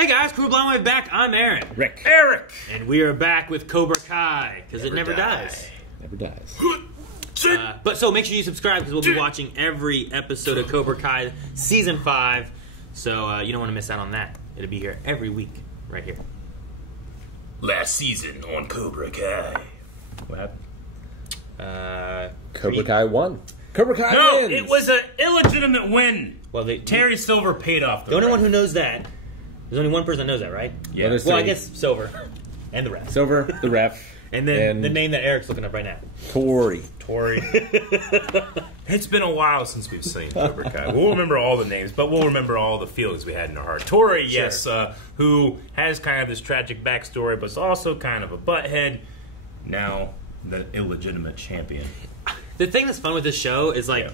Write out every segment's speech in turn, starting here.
Hey guys, Crew Blind Wave back. I'm Aaron. Rick. Eric. And we are back with Cobra Kai, because it never dies. Never dies. But so make sure you subscribe, because we'll be watching every episode of Cobra Kai Season 5. So you don't want to miss out on that. It'll be here every week, right here. Last season on Cobra Kai. What happened? Cobra Kai won. Cobra Kai wins. It was an illegitimate win. Well, Terry Silver paid off the only one who knows that. There's only one person that knows that, right? Yeah. Well, Well, I guess Silver. And the rest. Silver, the ref. And then the name that Eric's looking up right now. Tori. It's been a while since we've seen Cobra Kai. We'll remember all the names, but we'll remember all the feelings we had in our heart. Tori, Sure. yes, who has kind of this tragic backstory, but is also kind of a butthead. Now, the illegitimate champion. The thing that's fun with this show is like,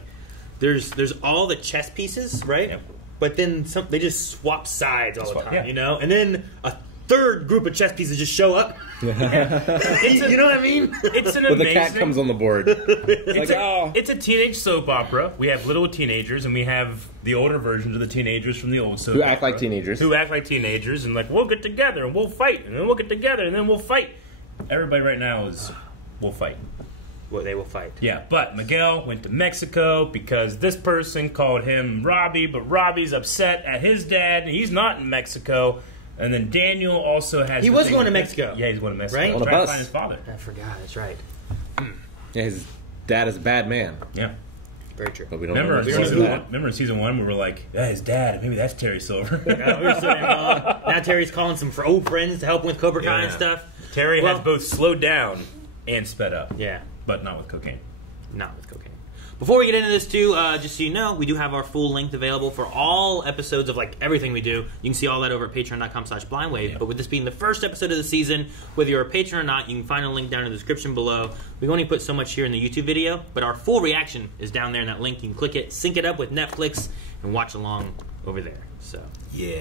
there's all the chess pieces, right? Yeah. But then they just swap sides all the time, yeah. you know? And then a third group of chess pieces just show up. You know what I mean? It's an Well, amazing... the cat comes on the board. It's a teenage soap opera. We have little teenagers, and we have the older versions of the teenagers from the old soap Who opera. act like teenagers. Who act like teenagers, and like, we'll get together, and we'll fight, and then we'll get together, and then we'll fight. Everybody right now is, we'll fight. Well, they will fight. Yeah, but Miguel went to Mexico because this person called him Robbie, but Robbie's upset at his dad, and he's not in Mexico. And then Daniel also has... He was going to Mexico. Yeah, he's going to Mexico. Right? On a Trying to bus. find his father. I forgot, that's right. Yeah, his dad is a bad man. Yeah. Very true. But we don't Remember know in season 1, we were like, yeah, his dad, maybe that's Terry Silver. Yeah, we were sitting there, now Terry's calling some old friends to help him with Cobra Kai and stuff. Terry has both slowed down and sped up. Yeah. But not with cocaine. Not with cocaine. Before we get into this, too, just so you know, we do have our full length available for all episodes of, like, everything we do. You can see all that over at patreon.com/blindwave. Yeah. But with this being the first episode of the season, whether you're a patron or not, you can find a link down in the description below. We've only put so much here in the YouTube video, but our full reaction is down there in that link. You can click it, sync it up with Netflix, and watch along over there. So, Yeah.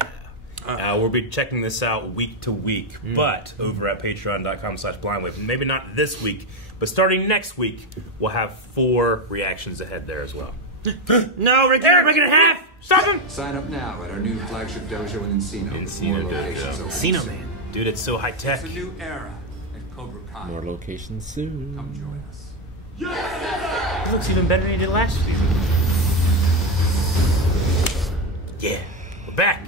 We'll be checking this out week to week, but over at patreon.com/blindwave. Maybe not this week, but starting next week, we'll have 4 reactions ahead there as well. no, Rick, you're breaking it in half! Stop him! Sign up now at our new flagship dojo in Encino. Encino More locations Dojo. open Encino, soon. man. Dude, it's so high tech. It's a new era at Cobra Kai. More locations soon. Come join us. It looks even better than it did last season. Yeah, we're back.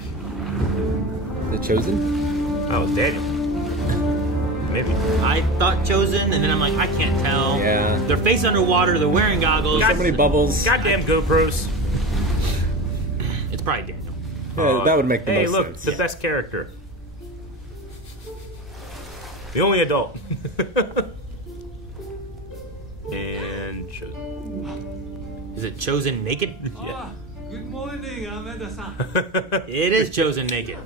The Chozen? Oh, Daniel. Maybe. I thought Chozen, and then I'm like, I can't tell. Yeah. Their face underwater, they're wearing goggles. So many bubbles. Goddamn GoPros. It's probably Daniel. Yeah, that would make the Hey, most look, sense. the best character. The only adult. And Chozen. Is it Chozen naked? Yeah. Good morning, Amanda-san. It is Chozen naked.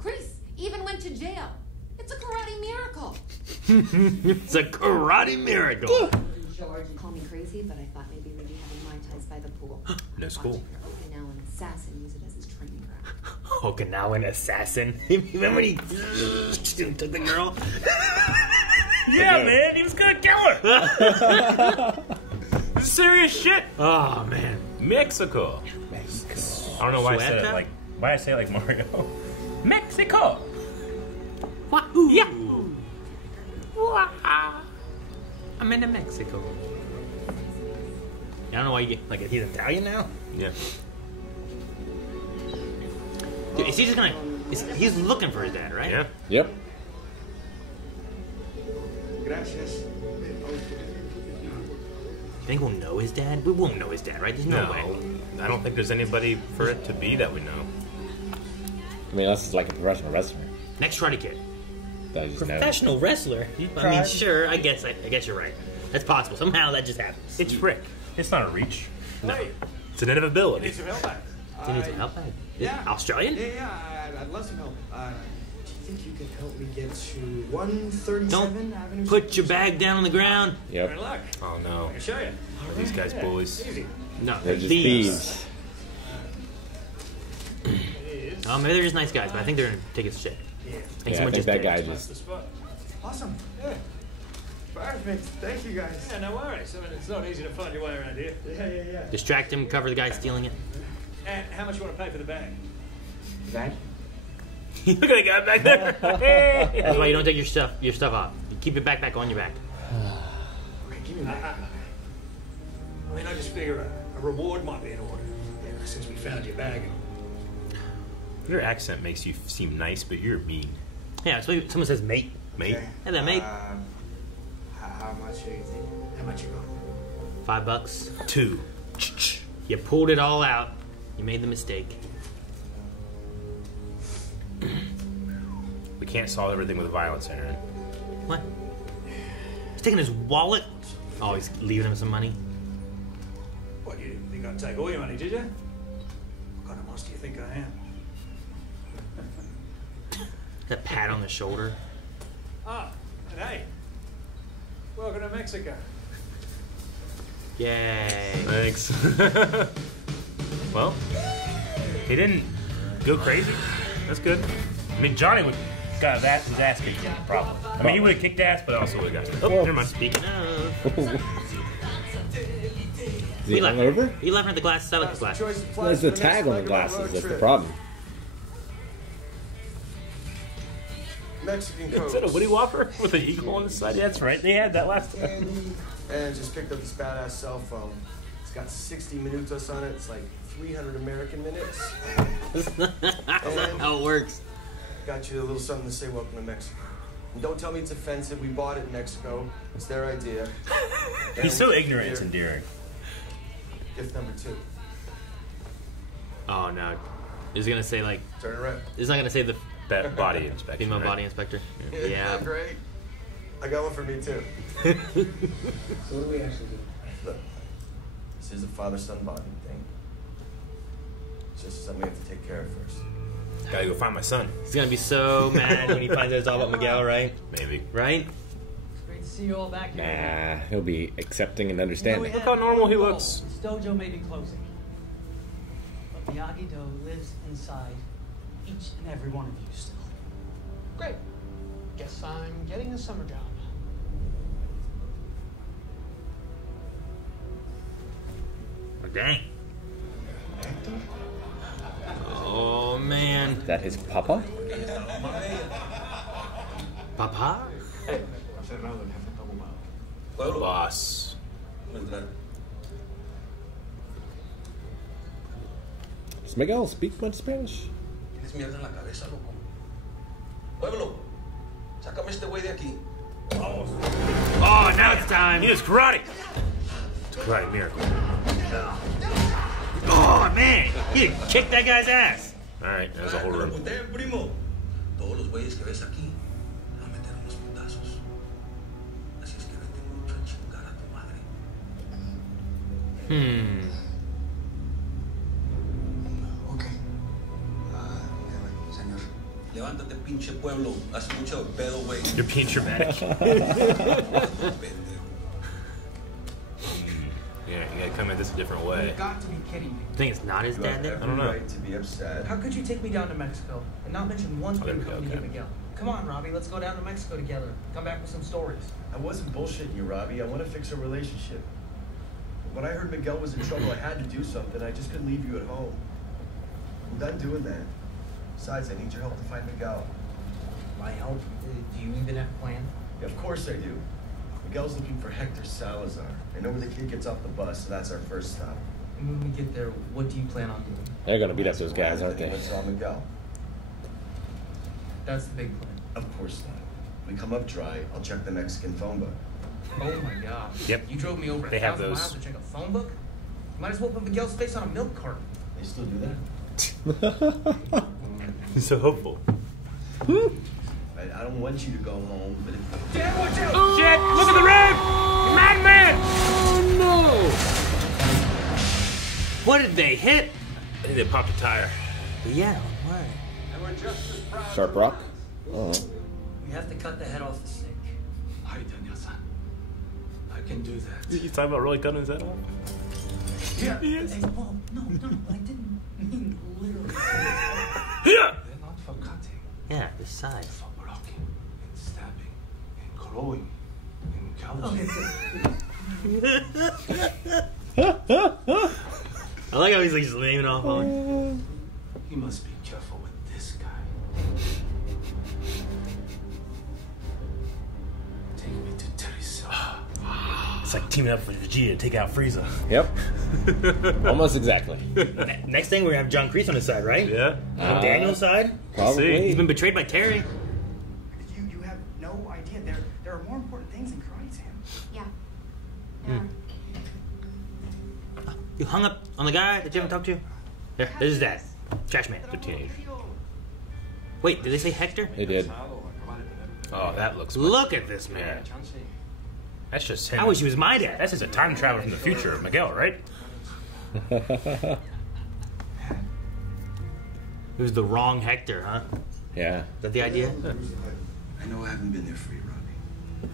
Chris even went to jail. It's a karate miracle. It's a karate miracle. George, call me crazy, but I thought maybe we'd be having Mai Tais by the pool. No school. Watching her Okinawan assassin use it as his training ground. Okinawan assassin. Remember when he took the girl? Yeah, man, he was gonna kill her. This is serious shit. Oh, man. Mexico. I don't know why I said Sueta? it like. Why I say it like Mario? Mexico. Wahoo! Yeah. I'm into Mexico. I don't know why you get, like, he's Italian now? Yeah. Dude, is he just gonna... he's looking for his dad, right? Yeah. Yep. Gracias. You think we'll know his dad? We won't know his dad, right? There's no way. I don't think there's anybody for it to be that we know. I mean, unless it's like a professional wrestler. Next Karate Kid. That I just know. Professional wrestler? I mean, tried. sure, I guess you're right. That's possible. Somehow that just happens. It's Rick. It's not a reach. No. It's an inevitability. Need some help back. Do you need some help? Yeah. Australian? Yeah, I'd love some help. Do you think you could help me get to 137 Don't Avenue? put your bag down on the ground. Yep. Good luck. Oh no. I can show you. Are these guys bullies? Easy. No, They're just thieves. It is. Maybe they're just nice guys, but I think they're gonna take his shit. Yeah. Yeah, I think that guy That's just... the spot. Awesome. Yeah. Perfect. Thank you, guys. Yeah, no worries. I mean, it's not easy to find your way around here. Yeah. Distract him, cover the guy stealing it. And how much you want to pay for the bag? That? Look at the guy back there. Hey. That's why you don't take your stuff off. You keep your backpack on your back. Okay, give me that. I mean, I just figure a reward might be in order. Yeah, since we found your bag. Your accent makes you seem nice, but you're mean. Yeah, so someone says mate. Mate? Okay. Hey there, mate. How much are you thinking? How much you got? $5. 2. You pulled it all out. You made the mistake. We can't solve everything with violence, Aaron. What? He's taking his wallet. Oh, he's leaving him some money. What, you didn't think I'd take all your money, did you? What kind of monster do you think I am? That pat on the shoulder. Ah, and hey, welcome to Mexico. Yay. Thanks. Well, he didn't go crazy. That's good. I mean, Johnny would got his ass kicked. Problem. I mean, he would have kicked ass, but also would have got. Oh, never mind. Speaking of. Is he hungover? He left her the glasses. I like the glasses. There's the tag on the glasses. That's the problem. Mexican Is coast. that a Woody Whopper with an eagle on the side? Yeah, that's right. They had that last time. And just picked up this badass cell phone. It's got 60 minutos on it. It's like 300 American minutes. That's how it works. Got you a little something to say welcome to Mexico. And don't tell me it's offensive. We bought it in Mexico. It's their idea. He's so ignorant, it's endearing. Gift number 2. Oh no. He's gonna say like. Turn it around. He's not gonna say the That body inspection. female right? body inspector. Isn't Yeah. that great? I got one for me too. So what do we actually do? Look, this is a father-son bonding thing. It's just something we have to take care of first. Gotta go find my son. He's gonna be so mad when he finds out it's all about Miguel, right? Maybe. Right? It's great to see you all back here. Nah, he'll be accepting and understanding. Look how normal he looks. This dojo may be closing, but Miyagi-Do lives inside each and every one of you still. Great. Guess I'm getting a summer job. Oh, dang. Oh man. Is that his papa? Papa? Boss. Does Miguel speak much Spanish? Tienes mierda en la cabeza, loco. Pueblo, sácame este güey de aquí. Oh, now it's time. He does karate. It's a karate miracle. Oh man, he kicked that guy's ass. All right, there's a whole room. Puteen, primo. Todos los güeyes que ves aquí te van a meter unos putazos. Así es que vete mucho a chingar a tu madre. Ok. Señor. Levántate, pinche pueblo. Hace mucho pedo, güey. You're being dramatic. Pendejo. Yeah, you gotta come at this a different way. You've got to be kidding me. I think it's not his You dad have then? every I don't know. right to be upset. How could you take me down to Mexico and not mention one there thing we go, coming to okay. get Miguel? Come on, Robbie, let's go down to Mexico together. Come back with some stories. I wasn't bullshitting you, Robbie. I want to fix our relationship. When I heard Miguel was in trouble, I had to do something. I just couldn't leave you at home. I'm done doing that. Besides, I need your help to find Miguel. My help? Do you even have a plan? Yeah, of course I do. Miguel's looking for Hector Salazar. I know where the kid gets off the bus, so that's our first stop. And when we get there, what do you plan on doing? They're gonna beat up those guys, aren't they? What's on Miguel? That's the big plan. Of course not. We come up dry, I'll check the Mexican phone book. Oh my god. Yep. You drove me over They have 1,000 those. miles to check a phone book? You might as well put Miguel's face on a milk carton. They still do that? So hopeful. I don't want you to go home, but if... Dad, watch out! Oh, shit! Look at the red! Madman! Oh no! What did they hit? I think they popped a tire. Yeah, why? And we're just as proud. Sharp rock? Oh. We have to cut the head off the snake. Hi, Daniel-san. I can do that. You talking about really cutting his head off? Yeah. Hey, well, no, I didn't mean literally. Yeah! They're not for cutting, Yeah, this side. for blocking, and stabbing, and clawing, and gouging. I like how he's like just laying off on. You must be careful with this guy. like teaming up with Vegeta to take out Frieza. Yep. Almost exactly. Next thing, we're going to have John Kreese on his side, right? Yeah. On Daniel's side? Probably. He's been betrayed by Terry. You have no idea. There are more important things in karate, Sam. Yeah. You hung up on the guy that you haven't talked to? There, this is that. Trash man. The teenager. Wait, did they say Hector? They did. Oh, that looks. Look at this man. That's just him. I wish he was my dad. That's just a time traveler from the future, Miguel, right? It was the wrong Hector, huh? Yeah. Is that the idea? I know I haven't been there for you, Robbie.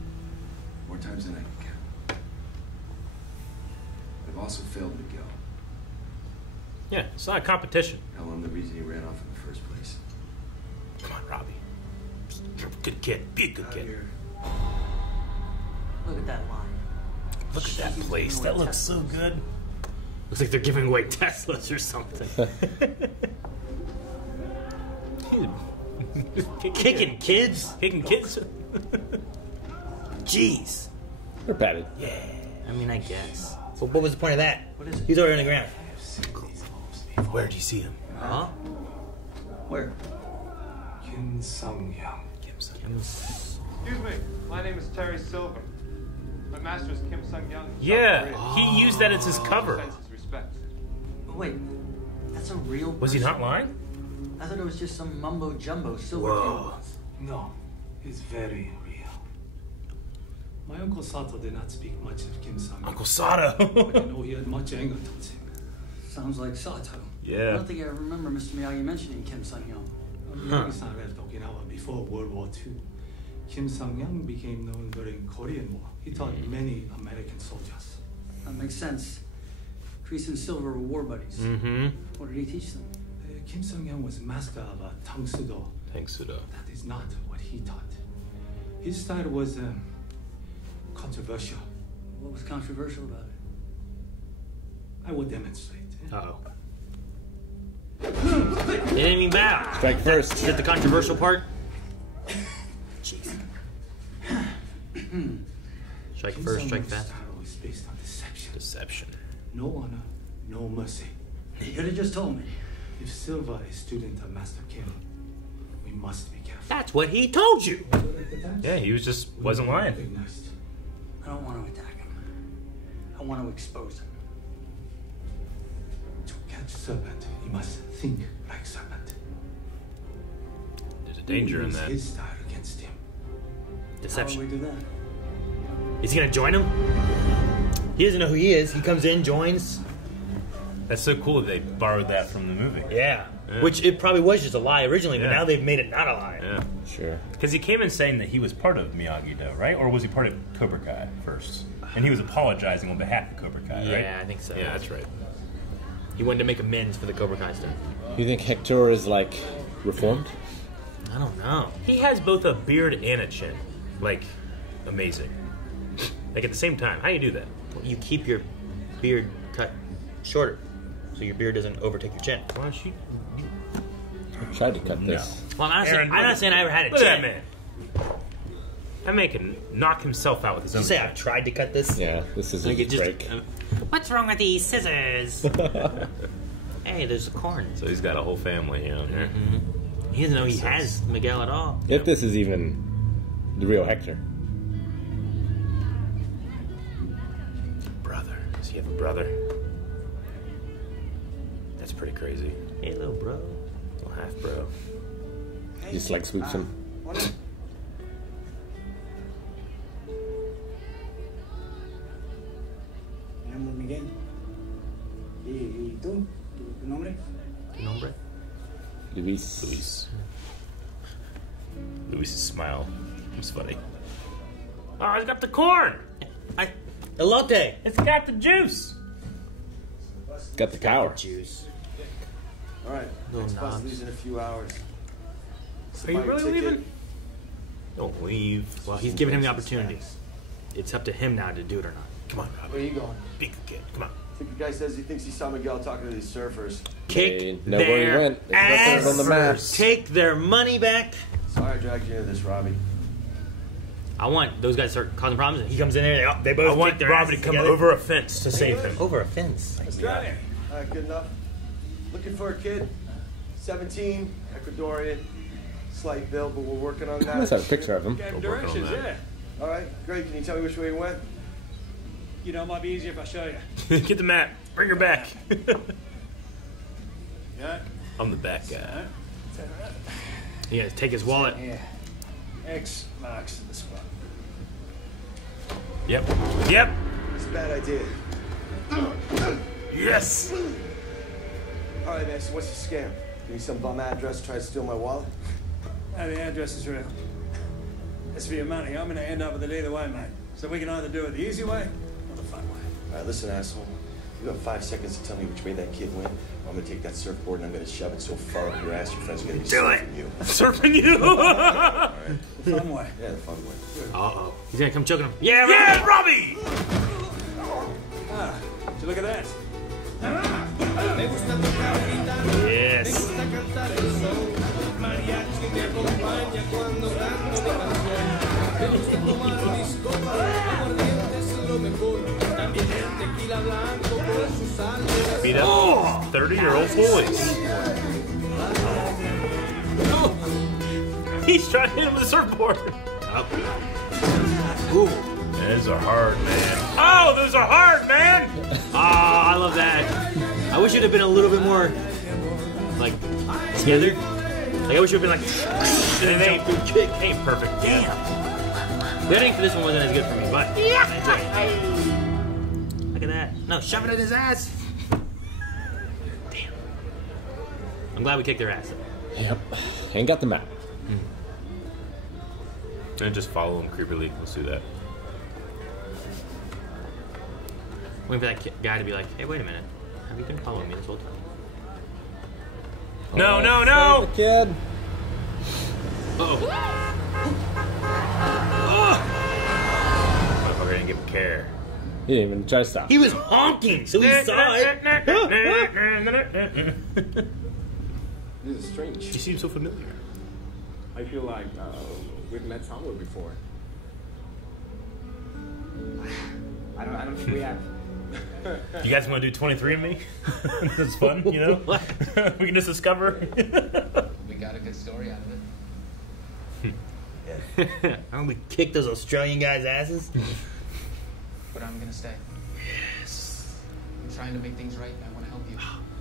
More times than I can count. I've also failed Miguel. Yeah, it's not a competition. Hell, I'm the reason he ran off in the first place. Come on, Robbie. You're a good kid. Be a good kid. Look at that line. Look at that place. That looks so good. Looks like they're giving away Teslas or something. Dude. Kicking kids? Kicking kids? Jeez. They're padded. Yeah. I mean, I guess. So what was the point of that? What is it? He's already on the ground. Where did you see him? Huh? Where? Kim Sung-young. Excuse me, my name is Terry Silver. My master is Kim Sung-young. Yeah, he used that as his cover. Sends his respects. Oh, wait, that's a real person? Was he not lying? I thought it was just some mumbo jumbo Silver Whoa. No, it's very real. My Uncle Sato did not speak much of Kim Sung-young. Uncle Sato. But I know he had much anger towards him. Sounds like Sato. I Yeah. don't think I remember Mr. Miyagi mentioning Kim Sung-young. Miyagi-san left Okinawa before World War II. Kim Sung-young became known during Korean War. He taught many American soldiers. That makes sense. Kreese and Silver were war buddies. Mm-hmm. What did he teach them? Kim Sung-young was master of Tang Sudo. Thanks, Sudo. That is not what he taught. His style was controversial. What was controversial about it? I will demonstrate. Uh-oh. They didn't even bow. Strike first. Is that the controversial part? Jeez. Strike Kim first, strike Sung-young's fast. style is based on deception. Deception. No honor, no mercy. You could have just told me. If Silva is student of Master Kim, we must be careful. That's what he told you. Yeah, he wasn't lying. Recognized. I don't want to attack him. I want to expose him. To catch serpent, he must think like serpent. There's a danger in Use that. his style against him. How do Deception. we do that? Is he gonna join him? He doesn't know who he is. He comes in, joins. That's so cool that they borrowed that from the movie. Yeah. Yeah. Which it probably was just a lie originally, but Yeah. now they've made it not a lie. Yeah. Sure. Because he came in saying that he was part of Miyagi-Do, right? Or was he part of Cobra Kai first? And he was apologizing on behalf of Cobra Kai, right? Yeah, I think so. Yeah, that's right. He wanted to make amends for the Cobra Kai stuff. You think Hector is like reformed? I don't know. He has both a beard and a chin. Like, amazing. Like, at the same time. How do you do that? You keep your beard cut shorter, so your beard doesn't overtake your chin. Why don't you... I tried to cut this. Well, I'm Aaron, not saying I ever had a Look at that chin. man. That man can knock himself out with his You own say chin. I tried to cut this? Yeah, this is Like a it just, break. what's wrong with these scissors? Hey, there's a corn. So he's got a whole family, you know. Yeah. He doesn't know he has Miguel at all. If this is even the real Hector. Brother. Does he have a brother? That's pretty crazy. Hey, little bro. Little half bro. He just like swoops him. Me llamo Miguel. ¿Y tú? ¿Tu nombre? Tu nombre? Luis. Luis's smile was funny. Oh, he's got the corn! Elote! It's got the juice! Got the power. Juice. All right, Little next bus knobs. leaves in a few hours. Are you Buy your really ticket. leaving? Don't leave. Well, he's giving him the opportunity. It's up to him now to do it or not. Come on, Rob. Where are you going? Be a good kid. Come on. I think the guy says he thinks he saw Miguel talking to these surfers. Kick They know where he their went. It's nothing on the map. Take their money back. Sorry I dragged you into this, Robbie. I want those guys to start causing problems, and he comes in there. They both. I want kick their Robbie to asses come together. over a fence to save him. Over a fence. Australian. All right, good enough. Looking for a kid, 17, Ecuadorian, slight build, but we're working on that. Let's have a picture of him. Directions, yeah. All right, great. Can you tell me which way you went? You know, it might be easier if I show you. Get the map. Bring her back. Yeah. I'm the back guy. He has to take his wallet. Yeah. X marks the spot. Yep. Yep. It's a bad idea. Yes. All right, man, so what's the scam? Give me some bum address, try to steal my wallet? No, the address is real. As for your money, I'm going to end up with it either way, mate. So we can either do it the easy way or the fun way. All right, listen, asshole. You have 5 seconds to tell me which way that kid went. I'm gonna take that surfboard and I'm gonna shove it so far up your ass, your friends are gonna be surfing you. Surfing you. All right. The fun way. Yeah, the fun way. Uh-oh. He's gonna come choking him. Yeah, Yeah, Robbie. Ah, did you look at that? Yes. Beat up 30-year-old boys. He's trying to hit him with a surfboard. Ooh. Those are hard, man. Oh, those are hard, man. Oh, I love that. I wish it'd have been a little bit more, like, together. Like, I wish it would have been like, And they ain't perfect. damn. The editing for this one wasn't as good for me, but look at that. No, shove it in his ass. Damn. I'm glad we kicked their ass. Yep. Ain't got the map. And just follow him creepily. Let's do that. Waiting for that guy to be like, hey, wait a minute. Have you been following me this whole time? No, no, no! The kid. Uh-oh. Motherfucker didn't give a care. He didn't even try to stop. He was honking, so he saw it. This is strange. You seem so familiar. I feel like we've met somewhere before. I don't think we have. You guys want to do 23andMe? It's fun, you know? We can just discover. We got a good story out of it. Aren't we kick those Australian guys' asses? But I'm gonna stay. Yes. I'm trying to make things right. I want to help you.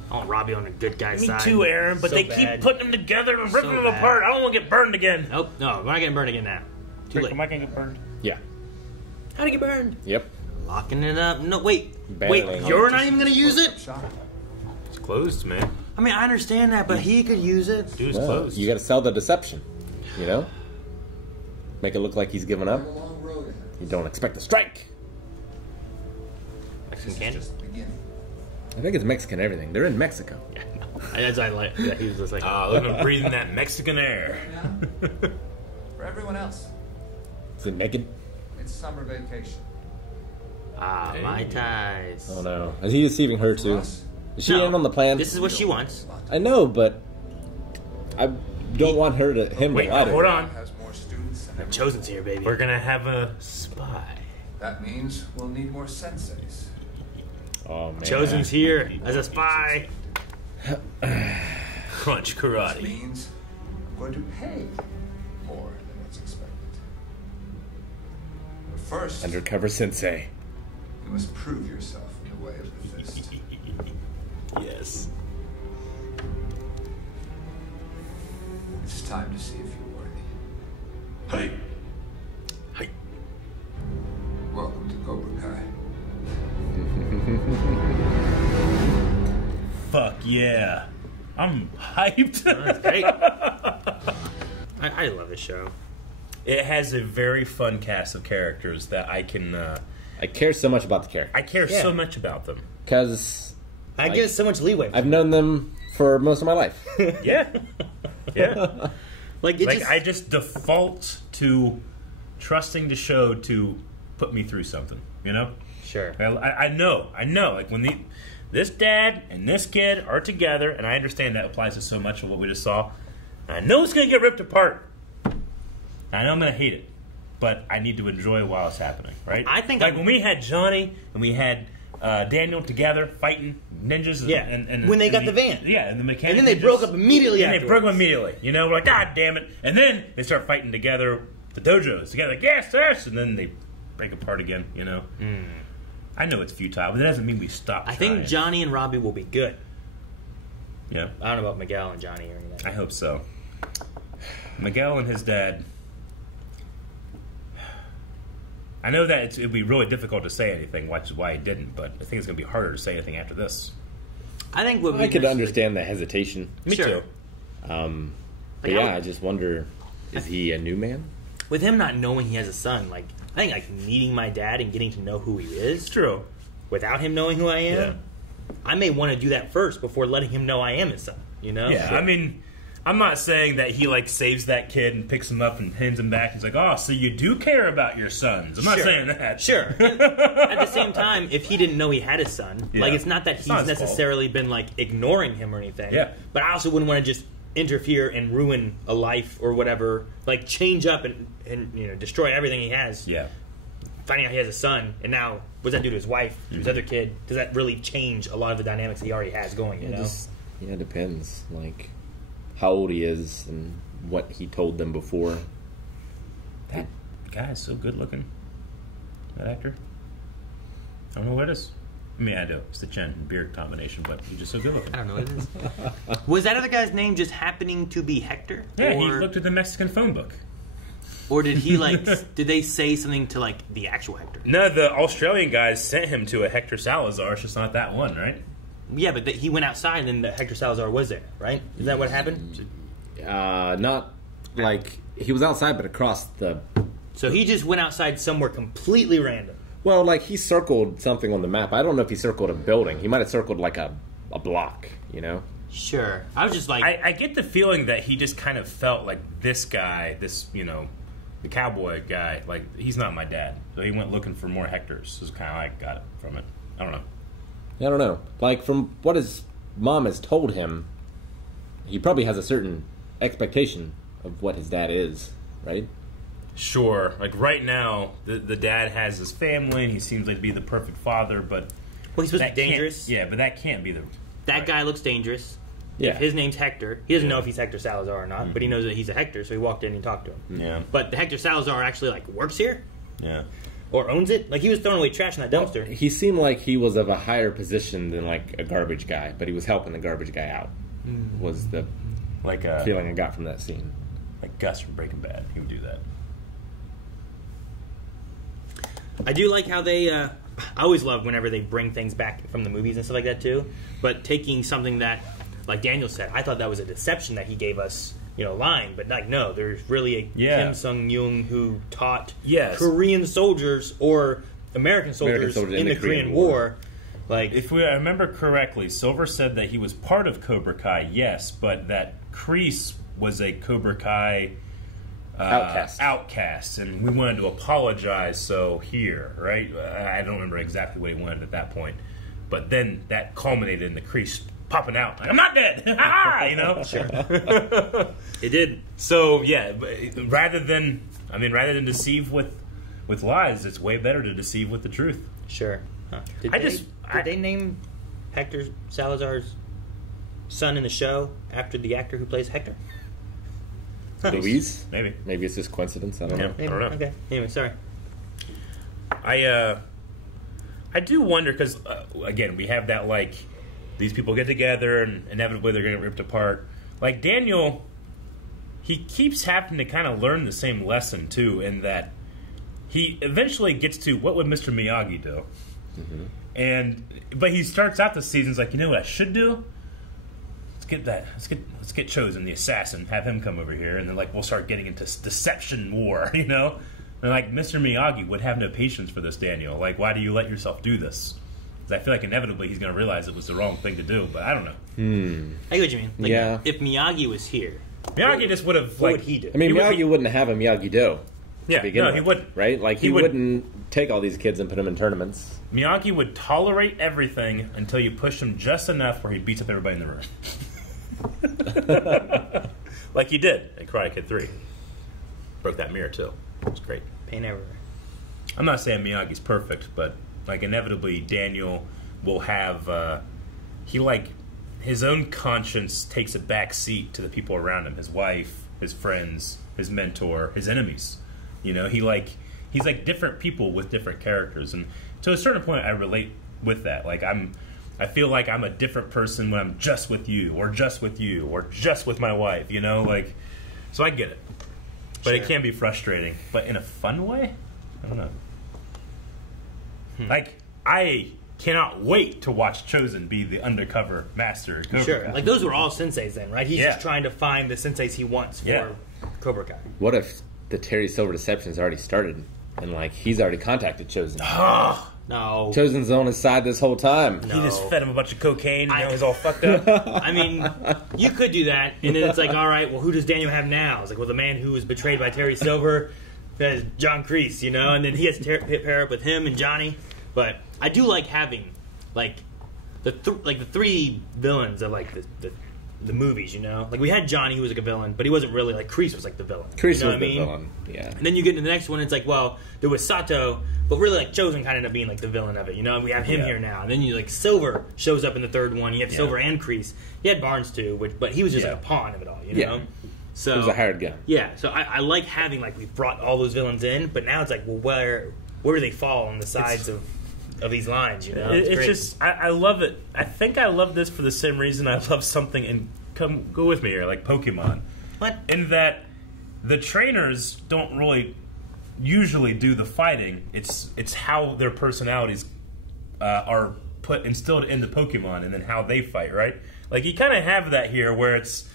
I want Robbie on the good guy's Me side. too, Aaron, but So they bad. keep putting them together and ripping So them bad. apart. I don't want to get burned again. Nope, no, we're not getting burned again now. Too late. Am I going to get burned? Yeah. How'd he get burned? Yep. Locking it up. No, wait. Barely. Wait, you're not even going to use it? It's closed, man. I mean, I understand that, but he could use it. Dude, it's Well, closed. you got to sell the deception. You know? Make it look like he's giving up. You don't expect a strike. Mexican candy? I think it's Mexican everything. They're in Mexico. Yeah, no. That's what I like. Yeah, he was just like, Look at him breathing that Mexican air. For everyone else, Is it naked? it's summer vacation. my ties. Oh no. Is he deceiving her too? Is she No. in on the plan? This is what she wants. I know, but I don't want him to Wait, lie to hold her. on. Has more students than Chozen's here, baby. We're going to have a spy. That means we'll need more senseis. Oh man. Chozen's here as a spy. Crunch karate. Means I'm going to pay more than what's expected. But first, Undercover sensei. you must prove yourself in the way of the fist. Yes. It's time to see if you're worthy. Hey, Hey. Welcome to Cobra Kai. Fuck yeah. I'm hyped. That's great. I love this show. It has a very fun cast of characters that I can... I care so much about the character. I care Yeah. so much about them. Because I give so much leeway. I've known them for most of my life. Yeah. Yeah. Like, it Like, just, I just default to trusting the show to put me through something, you know? sure. I know. Like, when this dad and this kid are together, and I understand that applies to so much of what we just saw, I know it's going to get ripped apart. I know I'm going to hate it. but I need to enjoy while it's happening, right? I think when we had Johnny and we had Daniel together fighting ninjas. And when they got the van. Yeah, and the mechanic. And then they broke up immediately And they broke up immediately. You know, we're like, God damn it. And then they start fighting together, the dojos together, like, yes. And then they break apart again, you know. I know it's futile, but that doesn't mean we stop trying. I think Johnny and Robbie will be good. Yeah. I don't know about Miguel and Johnny or anything. I hope so. Miguel and his dad... I know that it would be really difficult to say anything, which is why he didn't, but I think it's going to be harder to say anything after this. I think I could understand the hesitation. Me too. But yeah, I just wonder, is he a new man? With him not knowing he has a son, like, I think like meeting my dad and getting to know who he is. True. Without him knowing who I am, I may want to do that first before letting him know I am his son. You know? Yeah, I mean, I'm not saying that he like saves that kid and picks him up and hands him back. He's like, oh, so you do care about your sons. I'm not saying that. Sure. At the same time, if he didn't know he had a son, like it's not that he's not his necessarily been like ignoring him or anything. Yeah. But I also wouldn't want to just interfere and ruin a life or whatever. Like change up and you know destroy everything he has. Yeah. Finding out he has a son, and now what does that do to his wife, to his other kid? Does that really change a lot of the dynamics he already has going? You know. It depends. Like how old he is and what he told them before. That guy is so good looking. That actor. I don't know what it is. I mean, I know it's the chin and beard combination, but he's just so good looking. I don't know what it is. Was that other guy's name just happening to be Hector? Yeah, he looked at the Mexican phone book. Or did he like? Did they say something to like the actual Hector? No, the Australian guys sent him to a Hector Salazar. It's just not that one, right? Yeah, but he went outside and the Hector Salazar was there, right? Is that what happened? Not like he was outside, but across the. So he just went outside somewhere completely random. Well, like he circled something on the map. I don't know if he circled a building. He might have circled like a block, you know? Sure. I was just like... I get the feeling that he just kind of felt like this guy, you know, the cowboy guy, like, he's not my dad. So he went looking for more Hectors. Is kind of how I got it from it. I don't know. I don't know. Like, from what his mom has told him, he probably has a certain expectation of what his dad is, right? Sure. Like, right now, the dad has his family, and he seems like to be the perfect father, but... Well, he's supposed to be dangerous. Yeah, but that can't be the... That guy looks dangerous. Yeah. If his name's Hector, he doesn't know if he's Hector Salazar or not, but he knows that he's a Hector, so he walked in and talked to him. Yeah. But the Hector Salazar actually, like, works here? Yeah. Or owns it? Like, he was throwing away trash in that dumpster. He seemed like he was of a higher position than, like, a garbage guy, but he was helping the garbage guy out, was the feeling I got from that scene. Like Gus from Breaking Bad. He would do that. I do like how they... I always love whenever they bring things back from the movies and stuff like that, too. But taking something that, like Daniel said, I thought that was a deception that he gave us, you know, lying. But, like, no, there's really a Kim Sung-yoon who taught Korean soldiers or American soldiers in the Korean War. Like, if I remember correctly, Silver said that he was part of Cobra Kai, yes, but that Kreese was a Cobra Kai... outcast, and we wanted to apologize, so here, right? I don't remember exactly what he wanted at that point, but then that culminated in the Kreese popping out. Like, I'm not dead! You know? Sure. It did. So, yeah, rather than deceive with lies, it's way better to deceive with the truth. Sure. Huh. Did they name Hector Salazar's son in the show after the actor who plays Hector? Louise? Maybe. Maybe it's just coincidence. I don't know. I don't know. Okay. Anyway, sorry. I do wonder, because, again, we have that, like, these people get together and inevitably they're going to get ripped apart. Like, Daniel, he keeps having to kind of learn the same lesson, too, in that he eventually gets to, what would Mr. Miyagi do? But he starts out the season's like, you know what I should do? Let's get Chozen, the assassin, have him come over here, and then like we'll start getting into deception war, you know? And like Mr. Miyagi would have no patience for this, Daniel. Like, why do you let yourself do this? Because I feel like inevitably he's going to realize it was the wrong thing to do, but I don't know. I get what you mean. Like, if Miyagi was here, Miyagi just would have. What would he do? I mean, Miyagi wouldn't have a Miyagi-Do. Yeah, no, he wouldn't. Right? Like, he wouldn't take all these kids and put them in tournaments. Miyagi would tolerate everything until you push him just enough where he beats up everybody in the room. Like he did at Karate Kid 3. Broke that mirror too. It was great. Pain everywhere. I'm not saying Miyagi's perfect, but like inevitably Daniel will have his own conscience takes a back seat to the people around him, his wife, his friends, his mentor, his enemies. You know, he's like different people with different characters, and to a certain point I relate with that. Like I feel like I'm a different person when I'm just with you or just with my wife, you know, like, so I get it. But it can be frustrating, but in a fun way? I don't know. Like, I cannot wait to watch Chozen be the undercover master of Cobra Kai. Like, those were all senseis then, right? He's just trying to find the senseis he wants for Cobra Kai. What if the Terry Silver deception's already started and, like, he's already contacted Chozen? No. Chozen's on his side this whole time. He just fed him a bunch of cocaine, and now he's all fucked up. I mean, you could do that, and then it's like, all right, well, who does Daniel have now? It's like, well, the man who was betrayed by Terry Silver, that's John Kreese, you know, and then he has to pair up with him and Johnny. But I do like having, like, the three villains of, like, the movies, you know? Like, we had Johnny, who was like a villain, but he wasn't really, like, Kreese was like the villain. Kreese was the villain, yeah. And then you get into the next one, it's like, well, there was Sato, but really, like, Chozen kind of ended up being, like, the villain of it, you know? And we have him here now. And then you, like, Silver shows up in the third one. You have Silver and Kreese. You had Barnes, too, but he was just, like, a pawn of it all, you know? So, he was a hired gun. Yeah, so I like having, like, we've brought all those villains in, but now it's like, well, where do they fall on the sides of these lines, you know? It's just, I love it. I think I love this for the same reason I love something, and go with me here, like Pokemon. What? In that the trainers don't really usually do the fighting. It's how their personalities are instilled in the Pokemon, and then how they fight, right? Like, you kind of have that here where it's,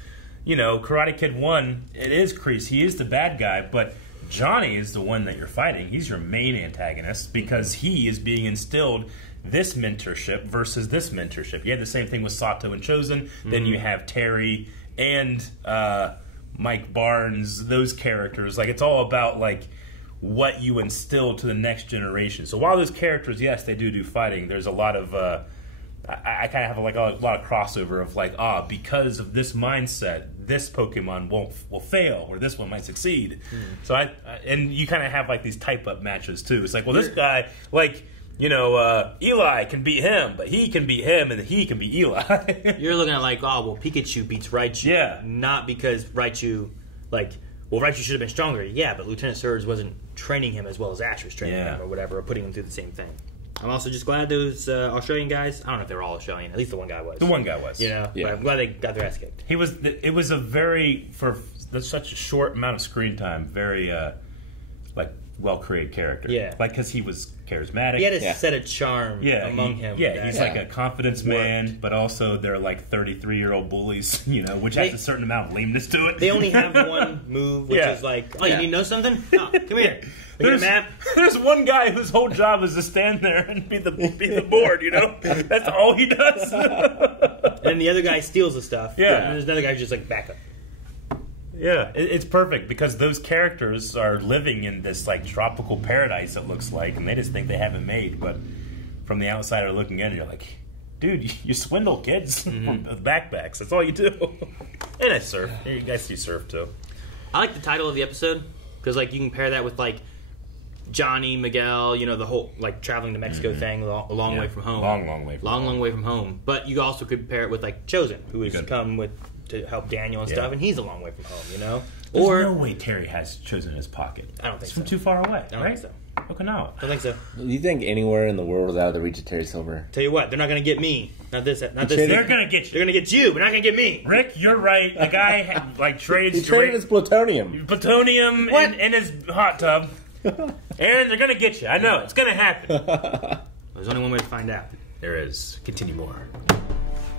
you know, Karate Kid 1, it is Kreese. He is the bad guy, but Johnny is the one that you're fighting. He's your main antagonist because he is being instilled this mentorship versus this mentorship. You had the same thing with Sato and Chozen. Then you have Terry and Mike Barnes, those characters. Like, it's all about, like, what you instill to the next generation. So while those characters, yes, they do fighting, there's a lot of I kind of have like a lot of crossover of like, because of this mindset, this Pokemon will fail, or this one might succeed. So and you kind of have like these type up matches too. It's like, well, this guy, like, you know, Eli can beat him, but he can beat him, and he can beat Eli. You're looking at like, well, Pikachu beats Raichu. Yeah. Not because Raichu, like, well, Raichu should have been stronger. Yeah, but Lieutenant Surge wasn't training him as well as Ash was training him, or whatever, or putting him through the same thing. I'm also just glad those Australian guys, I don't know if they were all Australian, at least the one guy was. The one guy was. You know, but I'm glad they got their ass kicked. It was a very, for such a short amount of screen time, very, like, well-created character. Yeah. Like, because he was charismatic. He had a set of charm among him. Yeah, he's like a confidence man, but also they're like 33-year-old bullies, you know, which has a certain amount of lameness to it. They only have one move, which is like, you need to know something? No, come here. There's one guy whose whole job is to stand there and be the board, you know? That's all he does. And the other guy steals the stuff. Yeah. And there's another guy who's just like, back up. Yeah, it's perfect because those characters are living in this like tropical paradise, it looks like, and they just think they have it made. But from the outsider looking in, you're like, dude, you swindle kids with backpacks. That's all you do. And I surf. You guys do surf too. I like the title of the episode because like you can pair that with like Johnny, Miguel, you know, the whole like traveling to Mexico thing, a long way from home. Long way from home. But you also could pair it with like Chozen, who has come to help Daniel and stuff, and he's a long way from home, you know? There's no way Terry has Chozen in his pocket. I don't think it's so. from too far away, I don't right? think so. Okinawa. I don't think so. Do you think anywhere in the world is out of the reach of Terry Silver? Tell you what, they're not going to get me. Not this. They're going to get you. They're going to get you, but not going to get me. Rick, you're right. The guy like trades. He traded his plutonium. Plutonium in his hot tub. And they're going to get you. I know. It's going to happen. There's only one way to find out. There is. Continue more.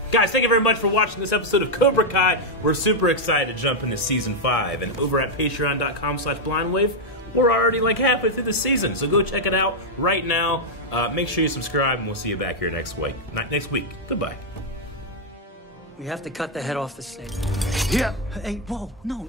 Guys, thank you very much for watching this episode of Cobra Kai. We're super excited to jump into Season 5. And over at patreon.com/blindwave, we're already like halfway through the season. So go check it out right now. Make sure you subscribe, and we'll see you back here next week. Goodbye. We have to cut the head off the snake. Yeah. Hey, whoa, no.